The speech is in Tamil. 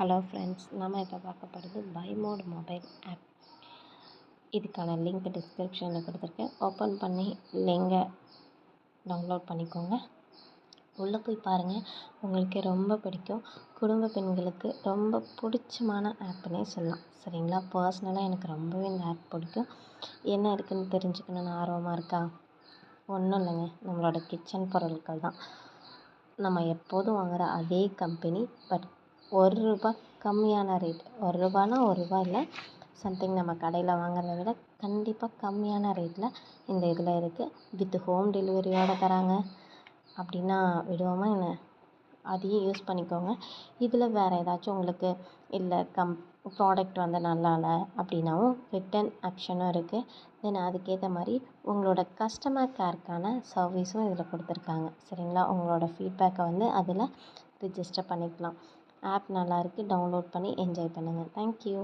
ஹலோ ஃப்ரெண்ட்ஸ், நம்ம இப்போ பார்க்க போகிறது பை மோட் மொபைல் ஆப். இதுக்கான லிங்க் டிஸ்கிரிப்ஷனில் கொடுத்துருக்கேன். ஓப்பன் பண்ணி லிங்கை டவுன்லோட் பண்ணிக்கோங்க. உள்ளே போய் பாருங்கள், உங்களுக்கு ரொம்ப பிடிக்கும். குடும்ப பெண்களுக்கு ரொம்ப பிடிச்சமான ஆப்னே சொல்லலாம். சரிங்களா? பர்சனலாக எனக்கு ரொம்பவே இந்த ஆப் பிடிக்கும். என்ன இருக்குதுன்னு தெரிஞ்சுக்கணுன்னு ஆர்வமாக இருக்கா? ஒன்றும் இல்லைங்க, நம்மளோட கிச்சன் பொருட்கள் தான். நம்ம எப்போதும் வாங்குகிற அதே கம்பெனி, பட் ₹1 கம்மியான ரேட். ₹1 ₹1 இல்லை, சம்திங் நம்ம கடையில் வாங்குறத விட கண்டிப்பாக கம்மியான ரேட்டில் இந்த இதில் இருக்குது. வித் ஹோம் டெலிவரியோடு தராங்க. அப்படின்னா விடுவோமா என்ன? அதையும் யூஸ் பண்ணிக்கோங்க. இதில் வேறு ஏதாச்சும் உங்களுக்கு இல்லை ப்ராடக்ட் வந்து நல்லா இல்லை அப்படின்னாவும் ரிட்டன் ஆப்ஷனும் இருக்குது. தென் அதுக்கேற்ற மாதிரி உங்களோட கஸ்டமர் கேருக்கான சர்வீஸும் இதில் கொடுத்துருக்காங்க. சரிங்களா? உங்களோட ஃபீட்பேக்கை வந்து அதில் ரிஜிஸ்டர் பண்ணிக்கலாம். ஆப் நல்லாயிருக்கு, டவுன்லோட் பண்ணி என்ஜாய் பண்ணுங்கள். தேங்க்யூ.